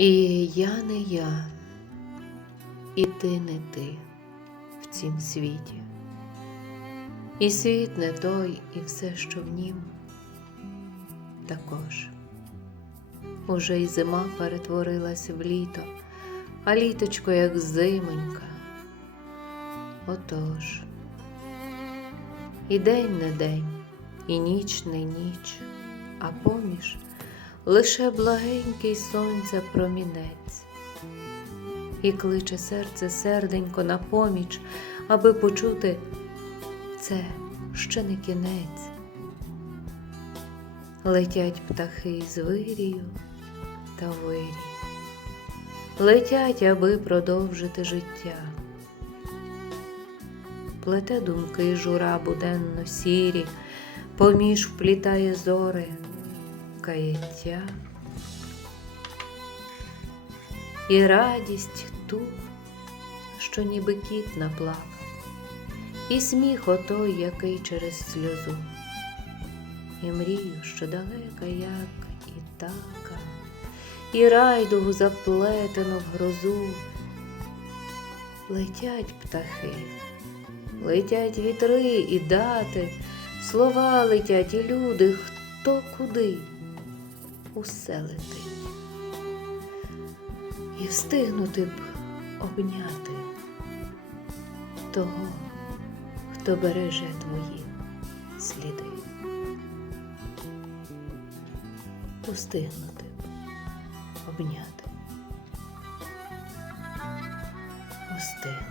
І я не я, і ти не ти в цім світі. І світ не той, і все, що в нім також. Уже й зима перетворилась в літо, а літочко, як зимонька. Отож, і день не день, і ніч не ніч, а поміж лише благенький сонця промінець, і кличе серце серденько на поміч, аби почути це ще не кінець. Летять птахи з вирію та вирі, летять, аби продовжити життя. Плете думки жура буденно сірі, поміж вплітає зори, каяття. І радість ту, що ніби кіт наплакав, і сміх отой, який через сльозу, і мрію, що далека, як і така, і райдугу заплетену в грозу. Летять птахи, летять вітри і дати, слова летять і люди, хто куди, усе летить. І встигнути б обняти того, хто береже твої сліди. Устигнути б обняти. Устигнути.